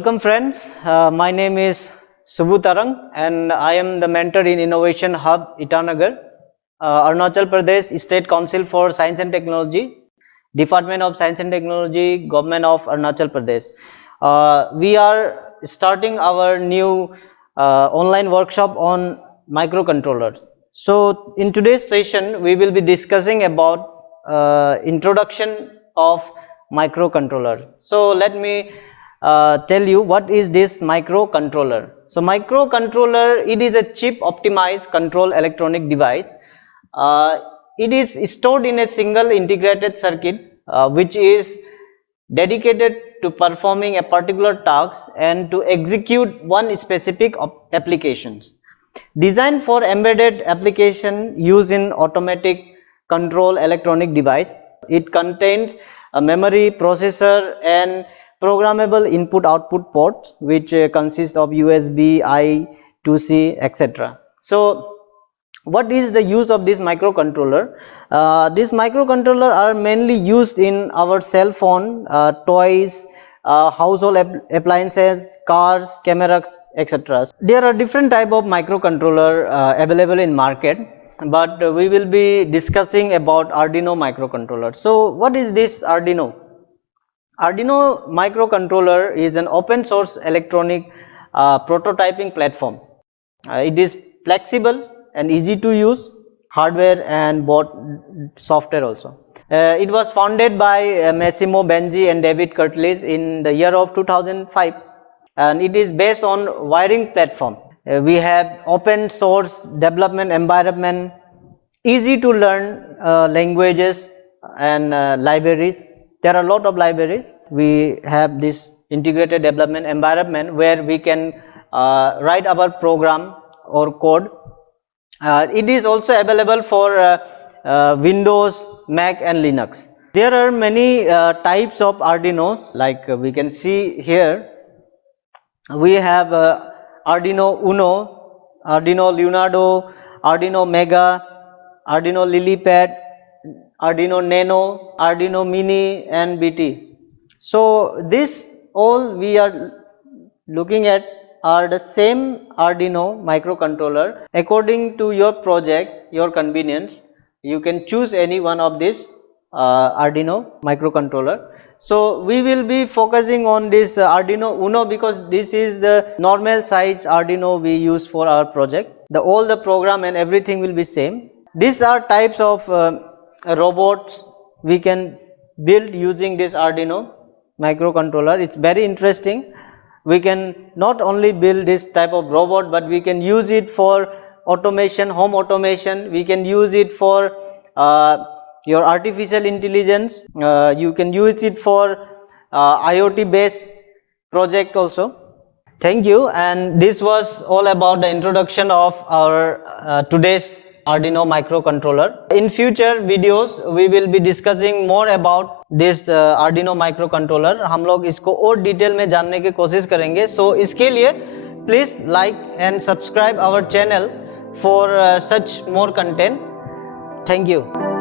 Welcome friends, my name is Subbu Tarang and I am the mentor in Innovation Hub Itanagar, Arunachal Pradesh State Council for Science and Technology, Department of Science and Technology, Government of Arunachal Pradesh. We are starting our new online workshop on microcontrollers. So in today's session we will be discussing about introduction of microcontroller. So let me tell you what is this microcontroller. So microcontroller, it is a chip optimized control electronic device. It is stored in a single integrated circuit which is dedicated to performing a particular task and to execute one specific applications. Designed for embedded application used in automatic control electronic device, it contains a memory, processor and programmable input output ports which consist of USB, I, 2C, etc. So what is the use of this microcontroller? These microcontroller are mainly used in our cell phone, toys, household appliances, cars, cameras, etc. There are different type of microcontroller available in market, but we will be discussing about Arduino microcontroller. So what is this Arduino? Arduino microcontroller is an open source electronic prototyping platform. It is flexible and easy to use hardware and both software also. It was founded by Massimo Benji and David Kurtlis in the year of 2005 and it is based on wiring platform. We have open source development environment, easy to learn languages and libraries. There are a lot of libraries. We have this integrated development environment where we can write our program or code. It is also available for Windows, Mac and Linux. There are many types of Arduinos, like we can see here. We have Arduino Uno, Arduino Leonardo, Arduino Mega, Arduino LilyPad, Arduino Nano, Arduino Mini and BT. So this all we are looking at are the same Arduino microcontroller. According to your project, your convenience, you can choose any one of this Arduino microcontroller. So we will be focusing on this Arduino Uno because this is the normal size Arduino we use for our project. All the program and everything will be same. These are types of robots we can build using this Arduino microcontroller. It's very interesting. We can not only build this type of robot, but we can use it for automation, home automation. We can use it for your artificial intelligence. You can use it for IoT based project also. Thank you, and this was all about the introduction of our today's Arduino microcontroller. In future videos we will be discussing more about this Arduino microcontroller. हम लोग इसको और detail में जानने की कोशिश करेंगे. So इसके लिए please like and subscribe our channel for such more content. Thank you.